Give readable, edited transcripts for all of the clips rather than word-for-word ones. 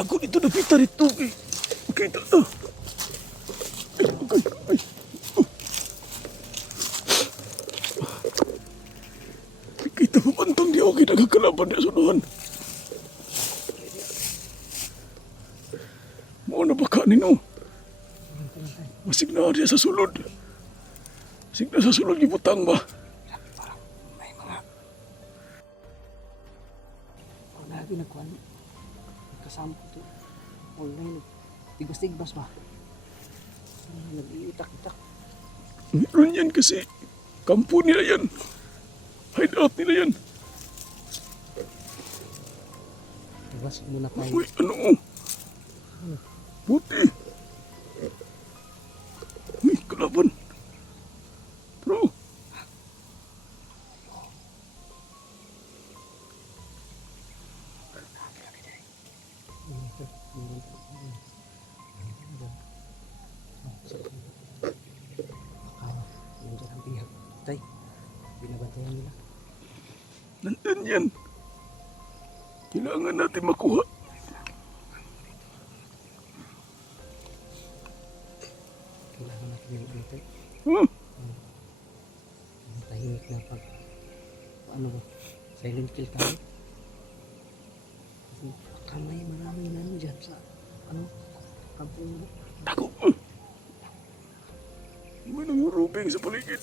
Ako dito na pita rito. Kita na. Ay. Kita mo pantong di ako kinagkakalaban niya sunuhan. Mau na baka nino. Masig na dia sa sulod. Masig na sa sulod gibutang ba? May mga kung lagi nagkuhan kasama ko ito online tigas-tigbas ba nag-iitak-itak. Meron yan kasi kampo nila yan. Hideout nila yan. Tigas muna tayo. Uy, ano? Puti. Uy, kalaban. Bro. Nandiyan ang pihak. Tay, binabantayan nila. Nandun yan. Kailangan natin makuha. Kailangan natin yung ano tay. Huh? Tahimik na pag ano ba, silent kill tayo. Baka may maraming ano dyan sa ano, kampung mo. Tako. May nang yung rubing sa paligid.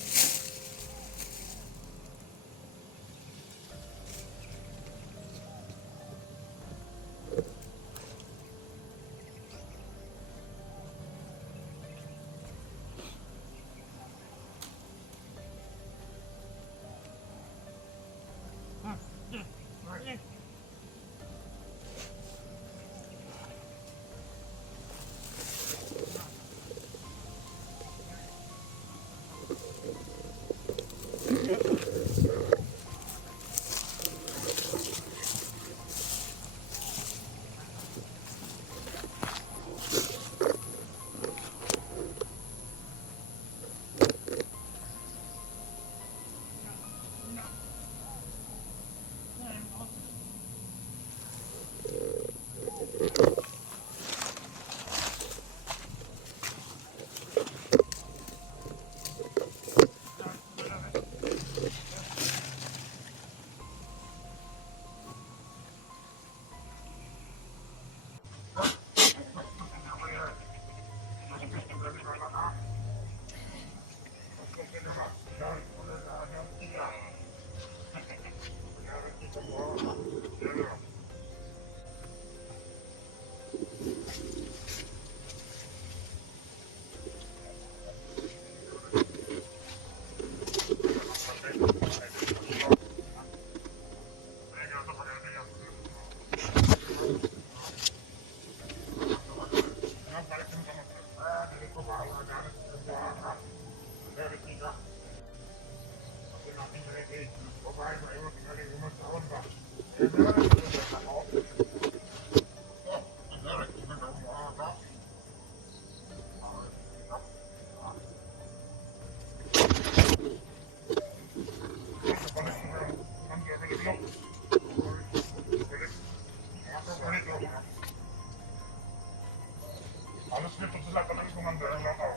Alas nito sila talagang kumanda ng lakaw.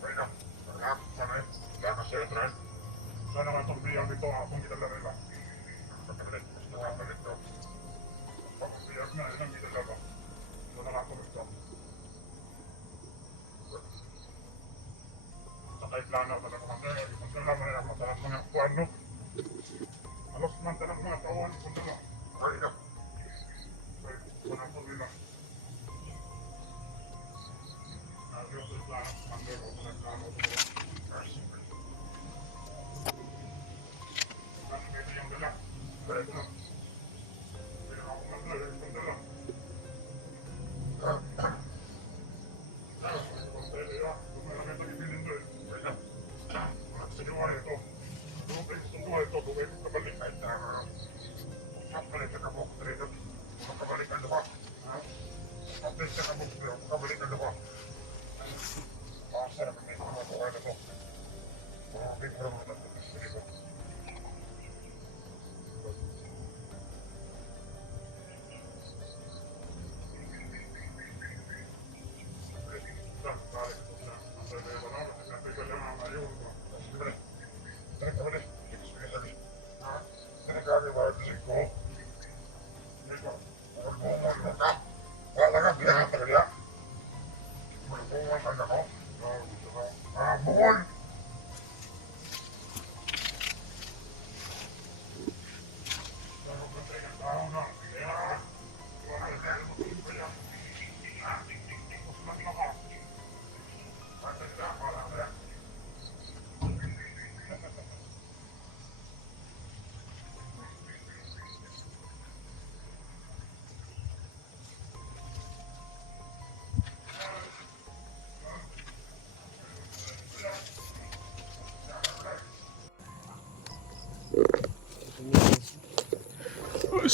Kaya, sarap, sanay, dahil siya address. Sana nga itong biyang dito, akong gitala nila. Pagkalit, nakakalit to. Pagkasiyag na, ilang gitala ba? Sana nga itong ito. Sakay plano, talaga kumanda, ipagdala mo nila, matalas mga kuwan, no? Alas man talagang mga tawon, ipagdala. Kaya, sana itong nila. Kabalikan ako. Sarap ng mga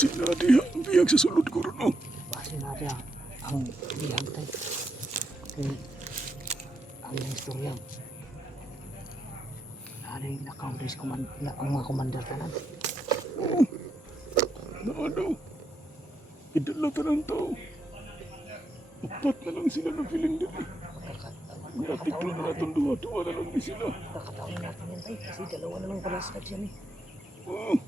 Basi na diha ang biyag sa sulod ko ron, oh. Base natin ang bihag tayo. Kaya ang istorya. Ano yung nakaundis ang mga komandar tanan. Ano? Idala ta ng tao. Upat na lang sila na piling din. Natiklo na natin duwa-duwa na lang din sila. Kakataon natin yan tayo kasi dalawa na lang pala sa dyan eh. Oo.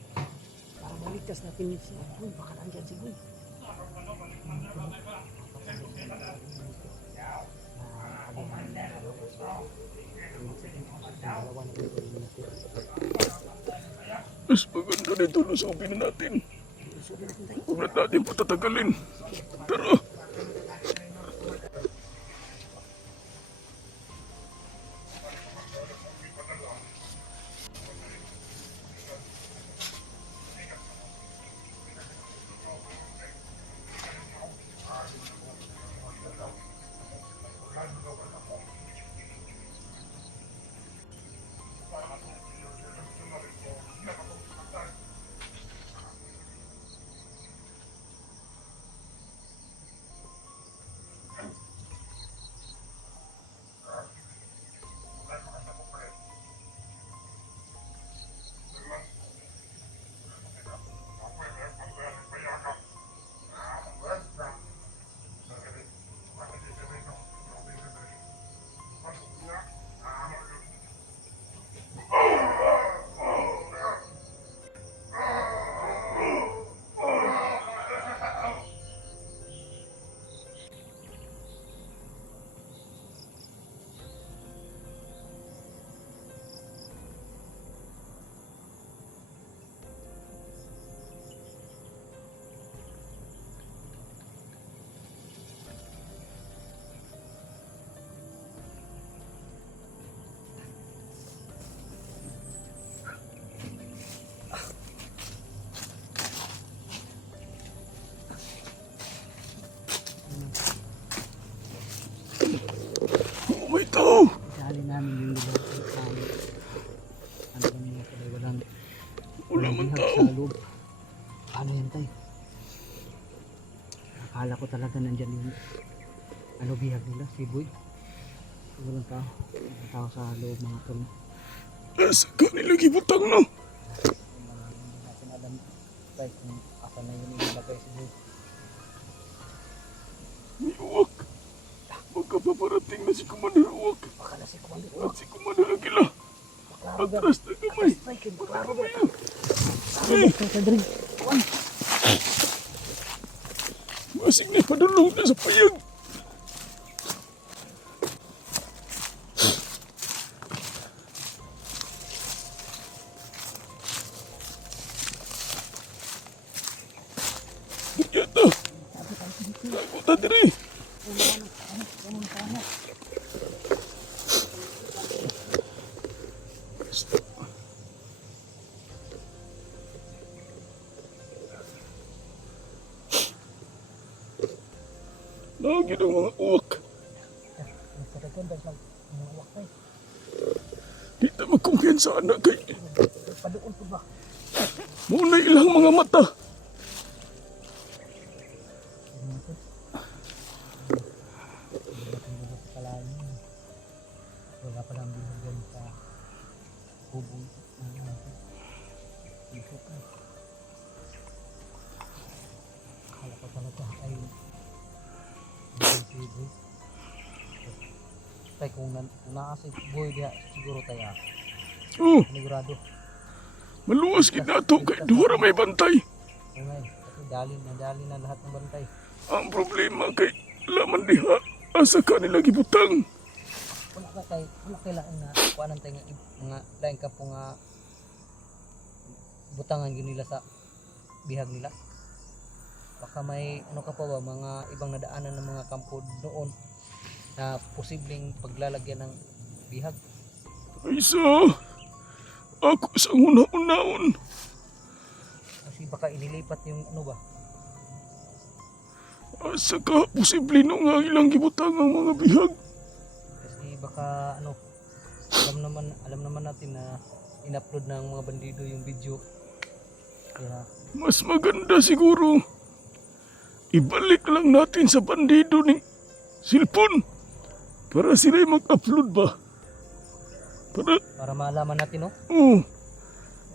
Para maligtas natin si Boy, baka nandyan si Boy. Mas maganda nito na sa na natin. Huwag na natin patatagalin. Tara. Oh, may tao. Dali namin yung nilapit namin. Ano ba mga pala walang Wala man bihag tao. sa loob. Paano yan tayo? Akala ko talaga nandyan yung ano bihag nila, si Boy. Walang tao. Walang tao sa loob mga tol. Asa ka nila gibutang, no? Hindi natin alam tayo kung asa na yun ilagay si Boy. May uwak. Magkapaparating na si Commander Uwak. Baka na si Commander. At si Commander Aguila. Atras na kamay. Klaro ba yan? Ay! Sa drink. Masig na padulong na sa payag. Yata. Tagutan diri. Lagi ng mga uwak. Nagkatagon dahil lang mga uwak tayo. Di na magkumpiyansa na kay. Padoon po ba? Muna ilang mga mata. Wala pa lang binigyan sa hubong ng natin. Isip ka. Kala ko talaga ay si Boy. Tay kung naasa si Boy diya siguro tayo. Oh, Sigurado. maluwas kinato kay Dora may bantay. Ngay, kasi dali na lahat ng bantay. Ang problema kay laman diha asa ka nila gibutang. Wala kailangan na kuanan tayo mga lain ka po nga butangan yun nila sa bihag nila. Baka may ano ka pa ba mga ibang nadaanan ng mga kampo noon na posibleng paglalagyan ng bihag. Ay sa ako sa una-unaon. Kasi baka inilipat yung ano ba. Asa ka posible no nga ilang gibutang ang mga bihag. Kasi baka ano alam naman natin na in-upload ng mga bandido yung video. Kaya Mas maganda siguro. Ibalik lang natin sa bandido ni cellphone. Para sila mag-upload ba? Para malaman natin, no?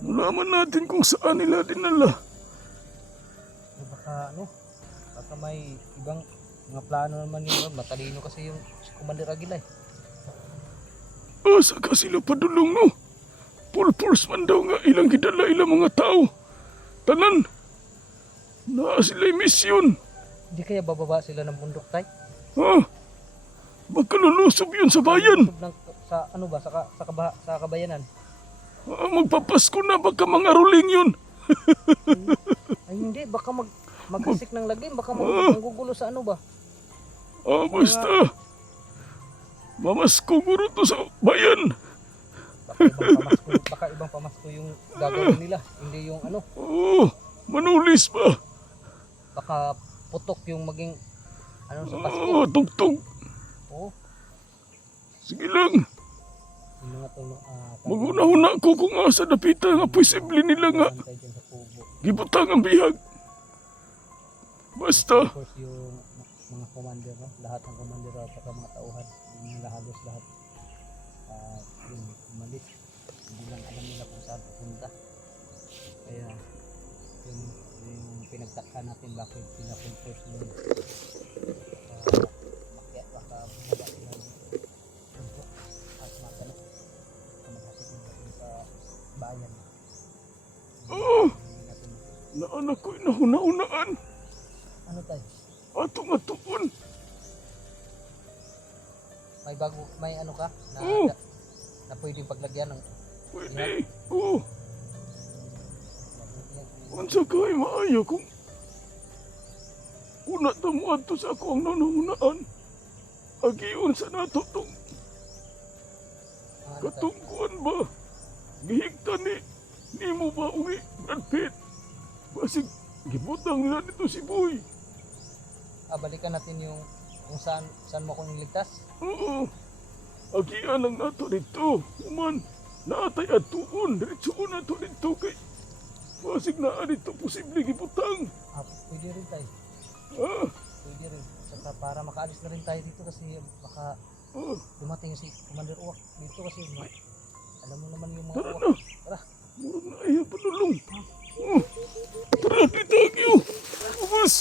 Malaman natin kung saan nila dinala. Baka may ibang mga plano naman yun. Matalino kasi yung si Commander Aguila, eh. Saka sila padulong, no? Full force man daw nga ilang gidala ilang mga tao. Tanan. Na sila'y misyon. Hindi kaya bababa sila ng bundok, tay? Baka lulusob yun sa bayan. Sa ano ba? Sa kabayanan? Magpapasko na, baka mga ruling yun. Ay hindi, baka maghasik ng lagim. Baka magugulo sa ano ba? Basta. Mamasko guro to sa bayan. Baka ibang pamasko yung gagawin nila. Hindi yung ano. Manulis ba? Baka putok yung maging ano sa Pasko. Tugtog. Oo. Sige lang. Yung mga to, Maguna-una ko kung asa napita nga posible nila nga. Gibutang ang bihag. Basta. Of course yung mga commander, no? Lahat ng commander at saka mga tauhan. Yung halos lahat. Yung umalis. Hindi lang alam nila kung saan pupunta. Kaya yung pinagtakha natin bakit sila full force nila. Kaya baka bumaba sila dito. At magano. Maghasik nila sa bayan. Naanak ko inahuna-unaan. Ano tayo? Atong atuon. May ano ka? Na pwedeng paglagyan ng Pwede. Unsa kay maayo kung una tamo adto sa ako ang nanunaan. Agiun sa nato tong katungkuan ba? Gihigtan ni mo ba uni Brad Pitt? Basig gibutang nila nito si Boy. Balikan natin yung kung saan mo ko niligtas. Agian ang nato dito. Uman, naatay atuon. Diretsoon nato dito kay basig na dito posible gibutang. Pwede rin tayo. Pwede rin. Saka para makaalis na rin tayo dito kasi baka dumating si Commander Uwak dito kasi alam mo naman yung mga Tara Uwak. na. Tara. Murag na ayaw panulong. Tara, pitagyo. Ubus.